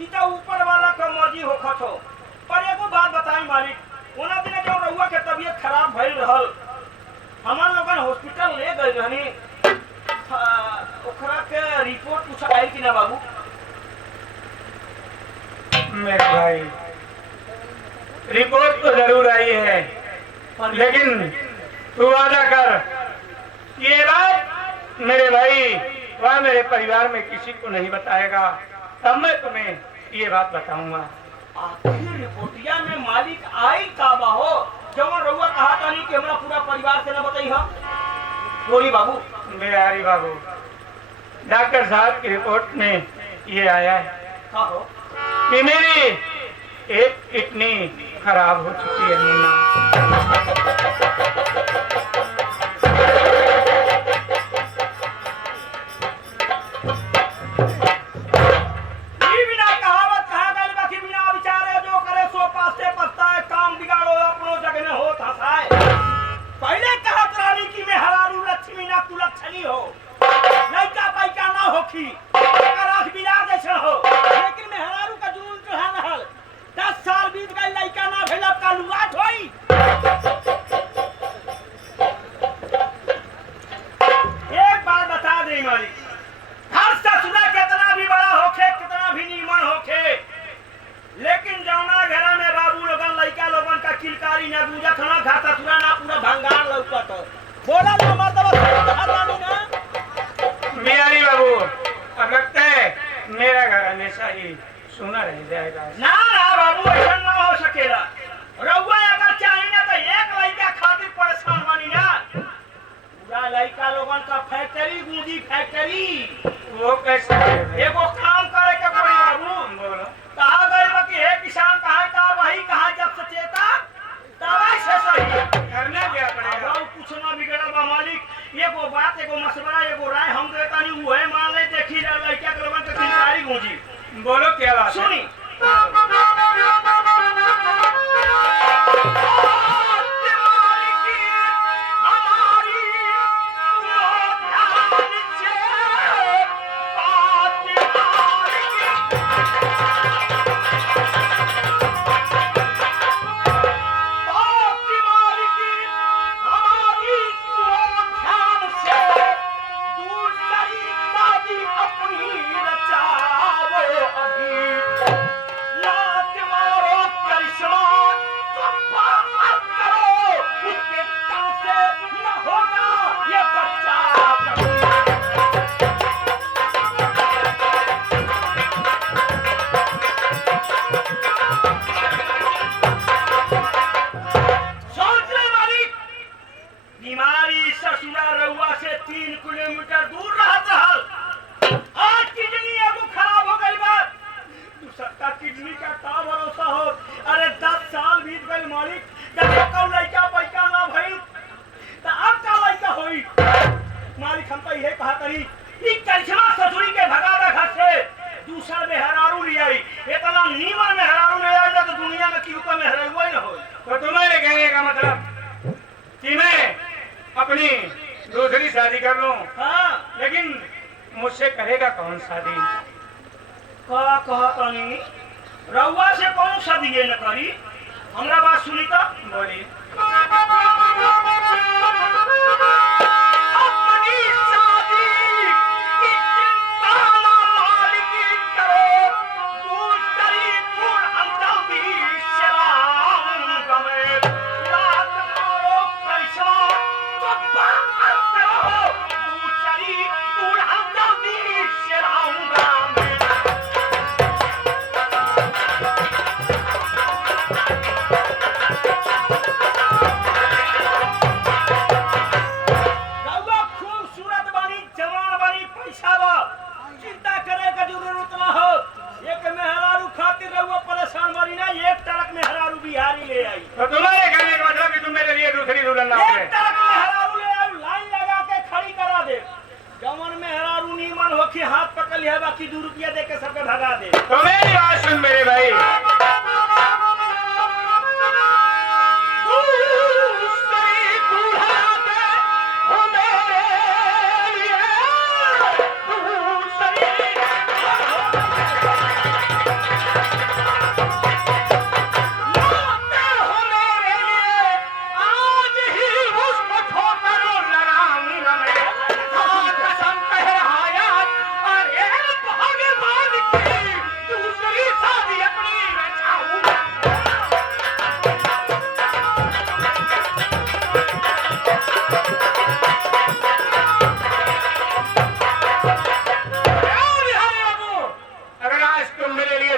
ई तो ऊपर वाला का मर्जी होखत हो। पर एगो बात बताई मालिक, ओना दिन जब रउआ के तबीयत खराब भइल रहल, हमार लोगन हॉस्पिटल ले गए रहनी, ओकरा के रिपोर्ट कुछ आइल कि ना बाबू? मेरे भाई रिपोर्ट तो जरूर आई है, लेकिन तू वादा कर ये बात मेरे भाई वह मेरे परिवार में किसी को नहीं बताएगा, तब मैं तुम्हें ये बात बताऊंगा। आखिर रिपोर्टिया में मालिक आई का बाहो जवन रउआ कहा था नहीं कि हमरा पूरा परिवार से ना बताई हम? बोली बाबू। बिहारी बाबू, डॉक्टर साहब की रिपोर्ट में ये आया है कि मेरी एक किडनी खराब हो चुकी है मुन्ना। बिहारी बाबू, अब लगता है मेरा घर हमेशा ही सुना रह जाएगा। ना ना बाबू, ऐसा ना हो सकेला। रउआ अगर चाही ना तो एक लड़का खातिर परेशान बनी ना, पूरा लड़का लोगन का फैक्ट्री गूंजी फैक्ट्री। वो कैसे? एगो काम करे के पड़ी बाबू। बोलो। कहा गए कि हे किसान कहा का वही कहा जब सचेता दवाई से सही करना क्या पड़ेगा? कुछ ना बिगड़ा बा मालिक। एगो बात, एगो मशवरा, एगो राय हम देता नहीं, वो है मान ले देखी लड़का के लोगन के खिलकारी गूंजी। बोलो क्या बात? सुनी। तो तुम्हारे कहने का मतलब कि मैं अपनी दूसरी शादी कर लूं? हाँ, लेकिन मुझसे करेगा कौन शादी? कहता नहीं रउआ से कौन शादी ये न करी? हमरा बात सुनी तो बोली।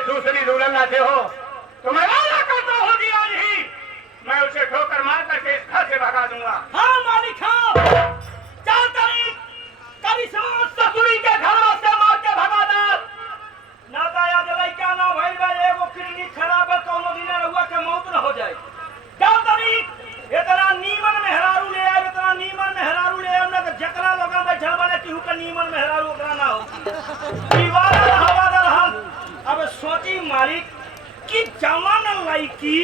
दूसरी दुल्हन लाते हो तो मैं वादा करता हूँ कि आज ही मैं उसे ठोकर मार करके इस घर से भगा दूंगा। हाँ मालिक हाँ, चल तनी कभी ससुरी के घर से मार के भगा दे। ना तो याद लइका ना भइल बा, एगो किडनी खराब है, कौनो दिन रहुआ के मौत न हो जाए। चल तनी इतना नीमन मेहरारू ले आए, इतना नीमन मेहरारू ले आए ना तो जकरा लोगन बैठल बने केहू के नीमन मेहरारू ओकरा ना हो। दीवाना हवादा रहल। अब सोची मालिक कि जवान लड़की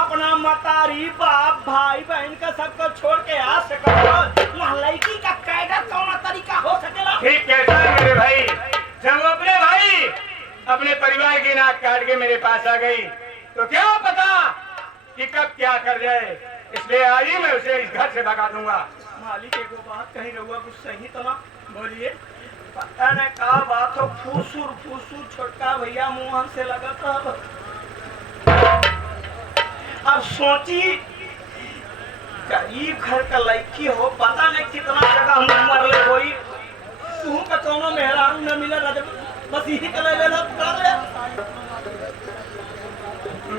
अपना मतारी बाप भाई बहन का सबको छोड़ के आ सके, वहाँ लड़की का कैदा कौन तरीका हो सकेला? ठीक कहता है मेरे भाई, जब अपने भाई अपने परिवार की नाक काट के मेरे पास आ गई तो क्या पता कि कब क्या कर जाए, इसलिए आज ही मैं उसे इस घर से भगा दूंगा। मालिक एगो बात कहीं रहुआ कुछ सही तो ना बोलिए, पता न का बात हो, फूसुर फूसुर छोटका भैया मुंह से लगा था। अब सोची गरीब घर का लड़की हो, पता नहीं कितना जगह मरले होई, तू का कोनो मेहरारू न मिले, बस यही के ले लेना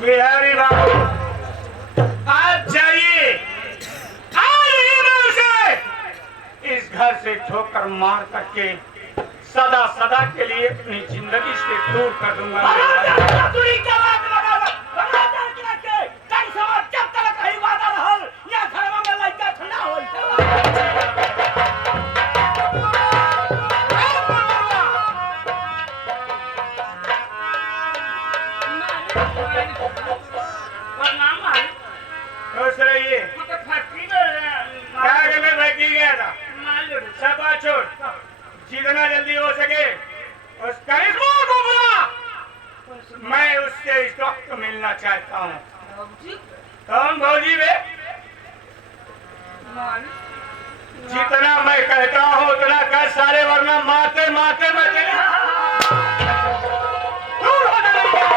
बिहारी बाबू आज जाइए, आज ही मैं उसे इस घर से ठोकर मार करके सदा सदा के लिए अपनी जिंदगी से दूर कर दूंगा। जितना जल्दी हो सके उस करिश्मा को बुला, मैं उससे इस वक्त मिलना चाहता हूँ। कौन भौजी बे? जितना मैं कहता हूँ उतना कर सारे, वरना मारते मारते मैं दूर हो जाएंगे।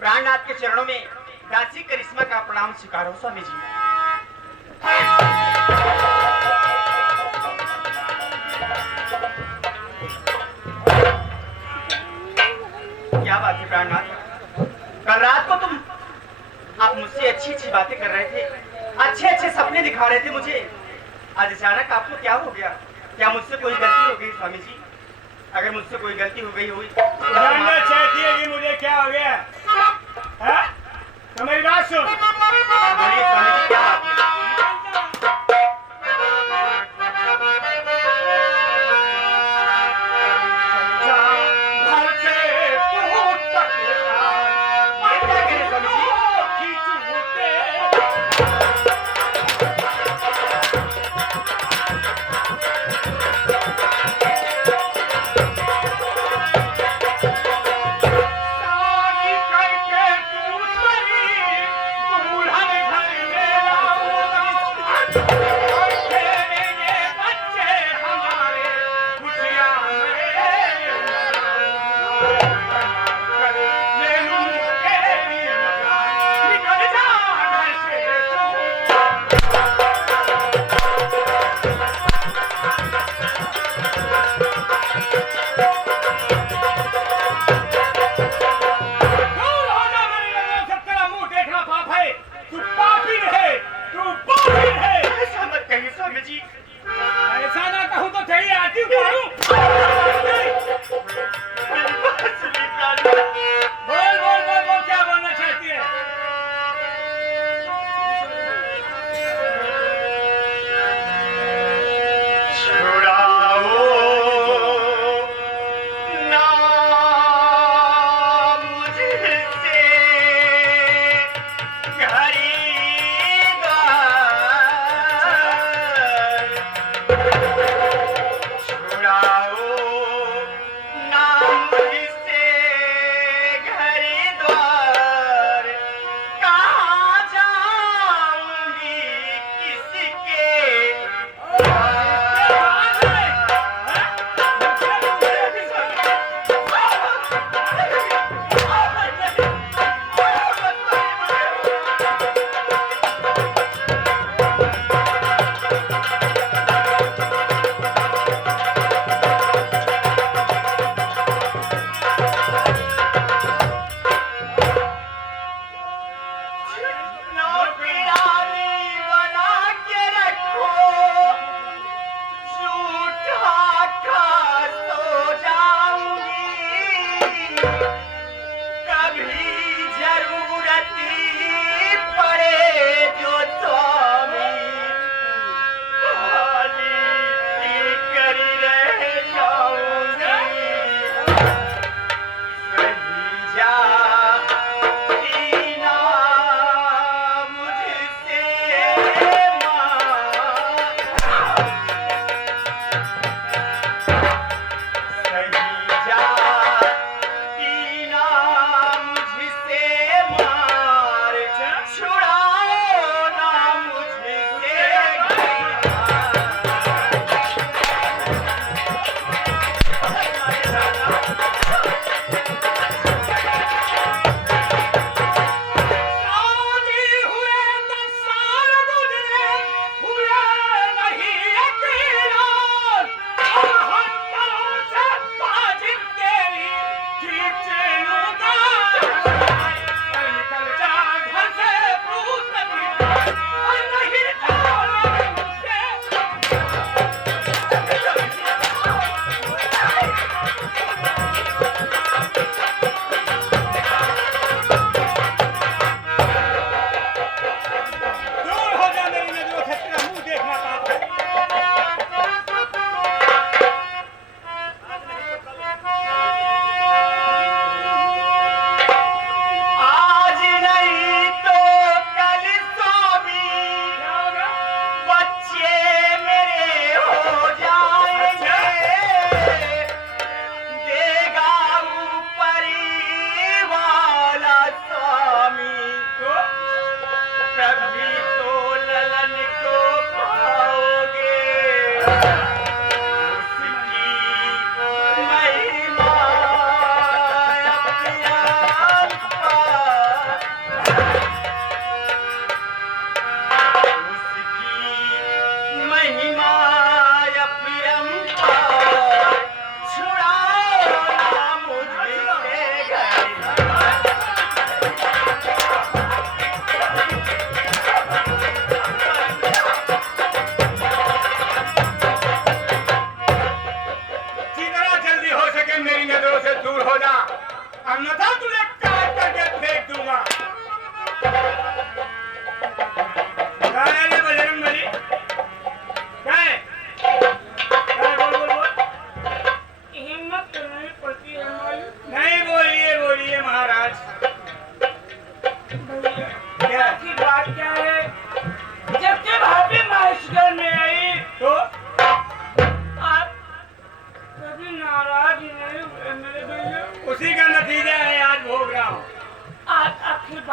प्राणनाथ के चरणों में दासी करिश्मा का प्रणाम स्वीकारो स्वामी जी। क्या बात है प्राणनाथ, कल रात को आप मुझसे अच्छी अच्छी बातें कर रहे थे, अच्छे अच्छे सपने दिखा रहे थे मुझे, आज अचानक आपको क्या हो गया? क्या मुझसे कोई गलती हो गई स्वामी जी? अगर मुझसे कोई गलती हो गई हुई जानना चाहती है कि मुझे क्या हो गया है? तो मेरी बात सुन। बोलिए स्वामी जी, क्या बात है?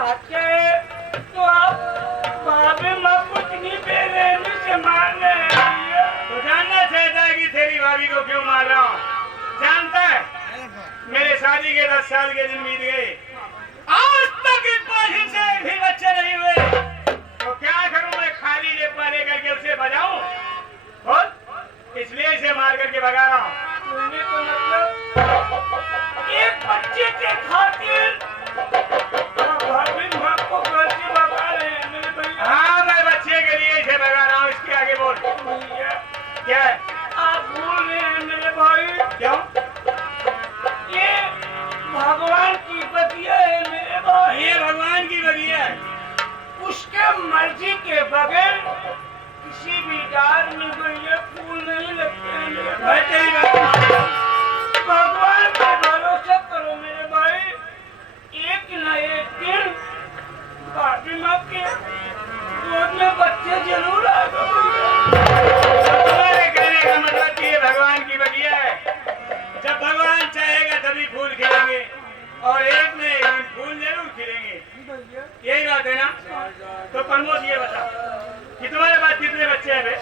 चाहते तो आप भाभी माँ कुछ नहीं बेरहमी से मार रहे हैं। तो जानना चाहता है कि तेरी भाभी को क्यों मार रहा हूँ? जानता है मेरे शादी के 10 साल के दिन बीत गए, आज तक एक बार से भी बच्चे नहीं हुए, तो क्या करूं मैं? खाली जेब पर लेकर के उसे बजाऊं? और इसलिए इसे मार करके भगा रहा हूँ। तो मतलब एक बच्चे के खातिर भाभी माँ को घर से भगा रहे हैं मेरे भैया। हाँ, मैं बच्चे के लिए इसे भगा रहा हूँ। इसके आगे बोल। भैया क्या है? आप भूल रहे हैं मेरे भाई, क्यों? ये भगवान की बगिया है मेरे भाई। ये भगवान की बगिया है। उसके मर्जी के बगैर किसी भी डाल में भैया फूल नहीं लगते हैं मेरे मैं भाई। तेरी बात मानता हूँ। भगवान पे भरोसा करो मेरे भाई, एक न एक दिन भाभी माँ के गोद में बच्चे जरूर आएगा भैया। तुम्हारे कहने का मतलब कि ये भगवान की बगिया है। जब भगवान चाहेगा तभी फूल खिलेंगे, और एक न एक दिन फूल जरूर खिलेंगे। यही बात है ना? तो प्रमोद ये बता कि तुम्हारे पास कितने बच्चे हैं बे?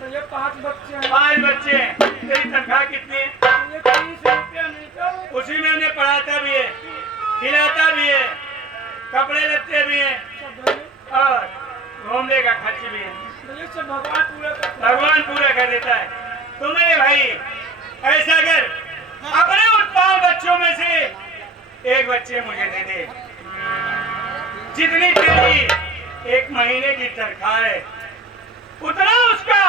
भैया 5 बच्चे हैं। 5 बच्चे हैं। तेरी तनख्वाह कितनी है? भैया 30 रुपया मिलता। उसी में उन्हें पढ़ाता भी है, खिलाता भी है, कपड़े लगते भी हैं, सब भैया और घूमने का खर्च भी है। भैया सब भगवान पूरा करता है। भगवान पूरा कर देता है। तो मेरे भाई ऐसा कर, अपने उन 5 बच्चों में से एक बच्चे मुझे दे दे। जितनी तेरी एक महीने की तनख्वाह है उतना उसका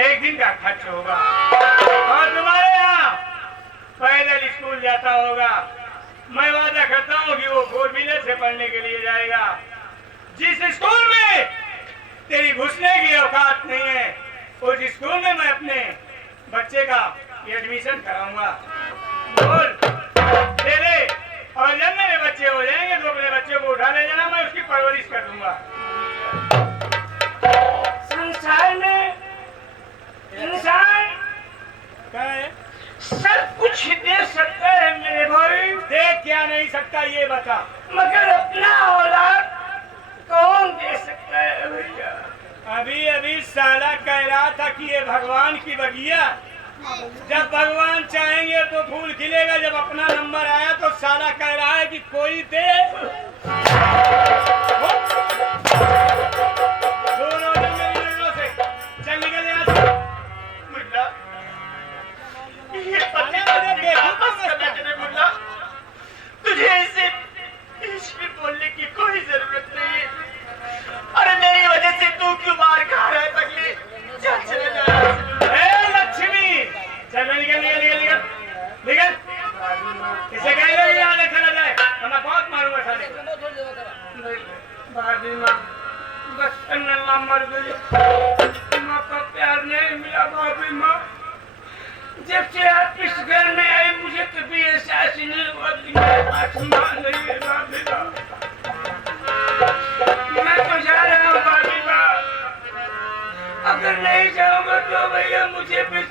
एक दिन का खर्च होगा। और तुम्हारे यहाँ पैदल स्कूल जाता होगा। मैं वादा करता हूँ कि वो 4 व्हीलर से पढ़ने के लिए जाएगा। जिस स्कूल में तेरी घुसने की औकात नहीं है, उस स्कूल में मैं अपने बच्चे का एडमिशन कराऊंगा। बोल दे दे। और जब मेरे बच्चे हो जाएंगे तो अपने बच्चे को उठा ले जाना, मैं उसकी परवरिश कर दूंगा। संसार में इंसान क्या है? सब कुछ दे सकता है मेरे भाई, देख क्या नहीं सकता ये बता। मगर अपना औलाद कौन दे सकता है भैया? अभी अभी साला कह रहा था कि ये भगवान की बगिया, जब भगवान चाहेंगे तो फूल खिलेगा। जब अपना नंबर आया तो साला कह रहा है कि कोई दे। दोनों जन मेरी नजरों से चल निकल यहाँ से। मुल्ला, ये पति पत्नी का आपस का मैटर है मुल्ला। तुझे ऐसे इश्क बोलने की कोई जरूरत नहीं है। अरे मेरी वजह से तू क्यों मार खा रहा है पगली? चल चले जा यहाँ से। ए लक्ष्मी, चल निकल निकल निकल निकल निकल। इसे कहीं नहीं यहाँ ले चला जाए, वरना बहुत मारूंगा साले को। भाभी माँ बचपन में माँ मर गई, माँ का प्यार नहीं मिला। भाभी माँ जब से आप इस घर में आई मुझे कभी एहसास ही नहीं हुआ कि मेरे पास माँ नहीं है। भाभी माँ मैं तो जा रहा हूँ भाभी माँ, अगर नहीं जाऊंगा तो भैया मुझे भी